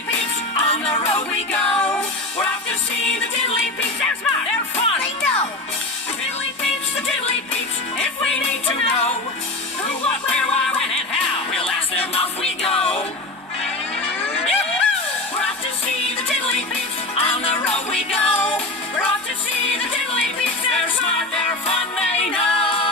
Tiddly Peeps, on the road we go. We're off to see the Tiddly Peeps. They're smart, they're fun. They know. The Tiddly Peeps, if we need to know who, what, where, why, when, and how, we'll ask them off we go. Yee-hoo! We're off to see the Tiddly Peeps, on the road we go. We're off to see the Tiddly Peeps. They're smart, they're fun, they know.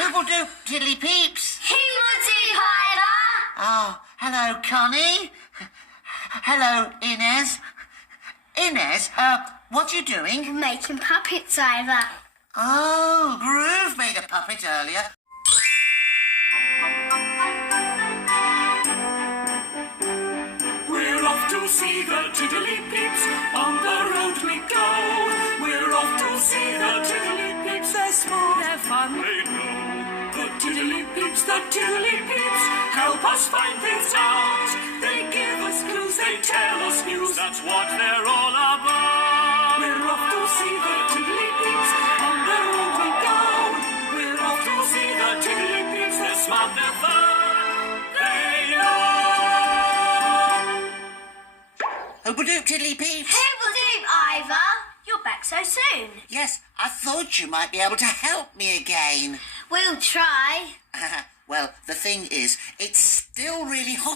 Who will do Tiddly Peeps? He will do, Ivor. Oh, hello, Connie. Hello, Inez. Inez, what are you doing? Making puppets, Ivor. Oh, Groove made a puppet earlier. We're off to see the Tiddly Peeps, on the road we go. We're off to see the Tiddly Peeps, they're smart, they're fun, they know. The Tiddly Peeps, help us find things out. They give us clues, they tell us news, that's what they're all about. We're off to see the Tiddly Peeps, on the road we go. We're off to see the Tiddly Peeps, they're smart, they're fun, they know. Who will do Tiddly Peeps? Who will do, Ivor? You're back so soon. Yes, I thought you might be able to help me again. We'll try. Well, the thing is, it's still really hot